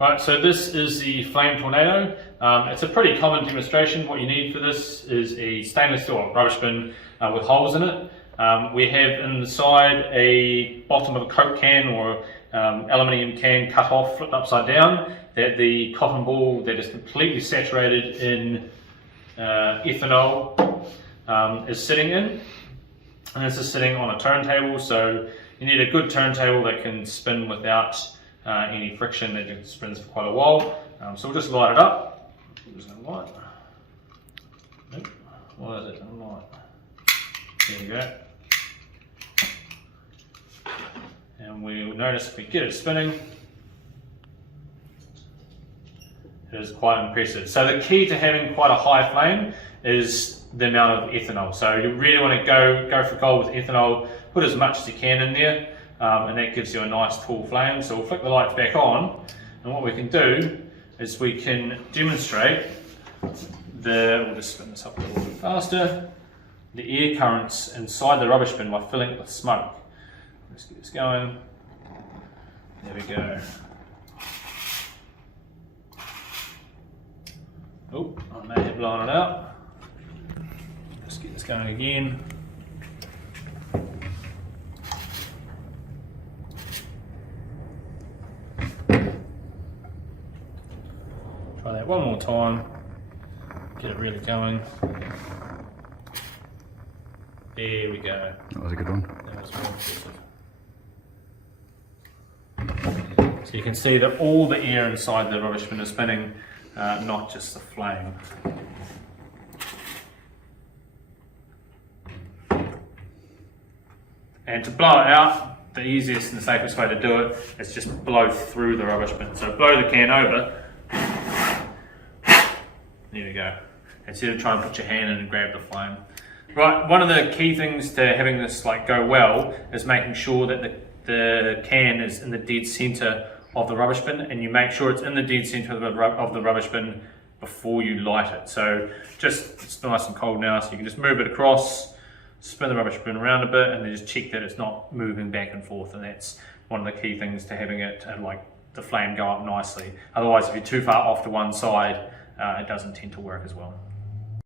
Right, so this is the Flame Tornado. It's a pretty common demonstration. What you need for this is a stainless steel rubbish bin with holes in it. We have inside a bottom of a Coke can or aluminium can cut off, flipped upside down, that the cotton ball that is completely saturated in ethanol is sitting in. And this is sitting on a turntable, so you need a good turntable that can spin without any friction, that just spins for quite a while. So we'll just light it up. There's no light. Nope. What is it? No light. There we go. And we'll notice if we get it spinning, it is quite impressive. So the key to having quite a high flame is the amount of ethanol. So you really want to go for gold with ethanol, put as much as you can in there. And that gives you a nice tall flame. So we'll flick the lights back on, and what we can do is we can demonstrate we'll just spin this up a little bit faster, the air currents inside the rubbish bin by filling it with smoke. Let's get this going. There we go. Oh, I may have blown it out. Let's get this going again. Try that one more time, get it really going. There we go. That was a good one. That was more impressive. So you can see that all the air inside the rubbish bin is spinning, not just the flame. And to blow it out, the easiest and the safest way to do it is just blow through the rubbish bin. So blow the can over. There we go. Instead of trying to put your hand in and grab the flame. Right, one of the key things to having this go well is making sure that the can is in the dead center of the rubbish bin, and you make sure it's in the dead center of the rubbish bin before you light it. So it's nice and cold now, so you can just move it across, spin the rubbish bin around a bit, and then just check that it's not moving back and forth. And that's one of the key things to having it the flame go up nicely. Otherwise, if you're too far off to one side, it doesn't tend to work as well.